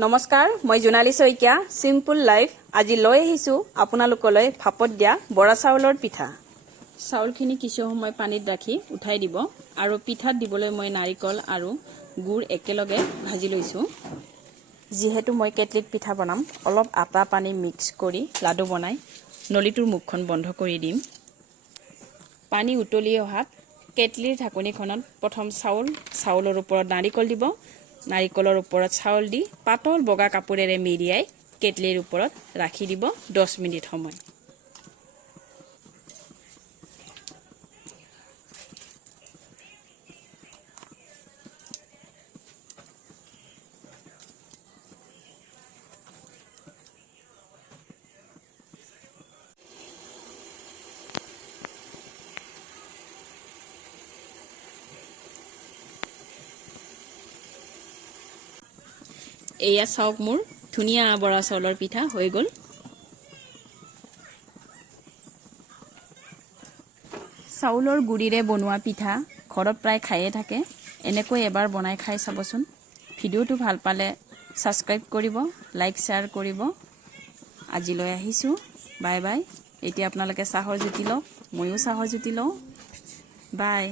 নমস্কাৰ মই Jonali Saikia simple life আজি লৈ আহিছো আপোনালোকলৈ ভাপত দিয়া বৰা চাউলৰ পিঠা চাউলখিনি কিছু সময় পানীত ৰাখি উঠাই দিব আৰু পিঠাত দিবলৈ মই নাৰিকল আৰু গুড় একেলগে ভাজি লৈছো যেহেতু মই কেটলিত পিঠা বনাম অলপ আটা পানী মিক্স কৰি লাডু বনাই নলিটোৰ মুখখন বন্ধ কৰি দিম পানী উতলি অহাত কেটলিৰ ঢাকনিখনত প্ৰথম চাউলৰ ওপৰত নাৰিকল দিব নাৰিকলৰ ওপৰত চাউল দি পাতল বগা কাপোৰেৰে মেৰিয়াই কেটলিৰ ওপৰত ৰাখি দিব 10 মিনিট সময় এয়া চাওক মোৰ ধুনিয়া বৰা চাউলৰ পিঠা হৈ গল চাউলৰ গুড়িৰে বনোৱা পিঠা ঘৰত প্ৰায় খায়ে থাকে এনেকৈ এবাৰ বনাই খাই চাবচোন ভিডিওটো ভাল পালে সাবস্ক্ৰাইব কৰিব লাইক শেয়াৰ কৰিব আজিলৈ আহিছো বাই বাই এতিয়া আপোনালোকে চাহৰ জুতি লওক ময়ো চাহৰ জুতি লওঁ বাই